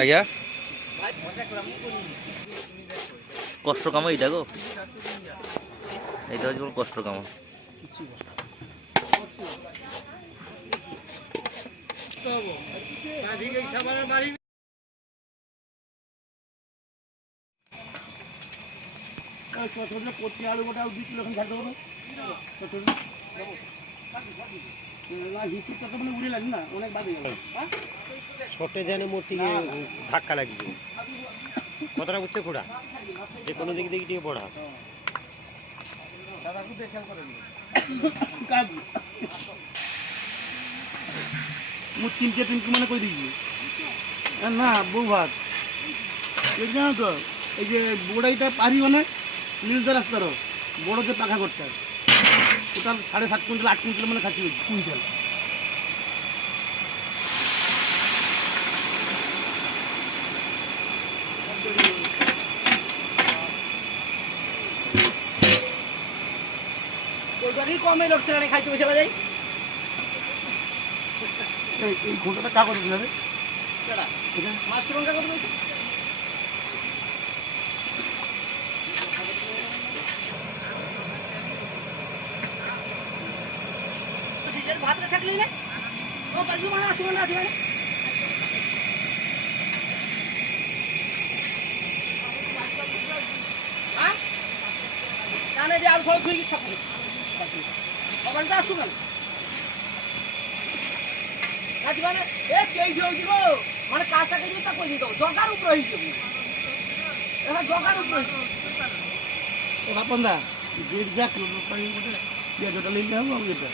আজ্ঞা কষ্ট কাম এইটা গো, এইটা হচ্ছে কষ্ট কাম। আলু গোটা 2 কিলো ছাড়তে হবে উড়ে লাগবে না, অনেক বাদে ছোটে যেন মূর্তি ধাক্কা লাগবে কতটা উঠছে খোড়া যে কোনো দিক দিকে দিয়ে পড়া তিনটে মানে করে দিয়েছি না বউ ভাত জানো তো, এই যে বোড়াইটা পারি অনেক নীলদা রাস্তারও বড় যে পাখা করতে টোটাল 7.5 কুইন্টাল 8 কুইন্টাল মানে খাচ্ছি কুইন্টাল। কমে লোক ছেলে খাইতে বসে বাজাই এই ঘন্টাটা কাগজ দিলে মাছ লঙ্কা কত বলছে ভাতটা থাকলেই না ও কালকে মানে আসবে না আসবে না হ্যাঁ জানে যে আর ফল থুই কি সব ওখানটা আসু কেন মানে এ কে দিব মানে কাজটাকে দিয়ে তা করে দিত জগার উপর হয়েছে এবার জগার উপর বাপন দা 1.5 লাখ পেঁয়াজটা নিতে হবে এটা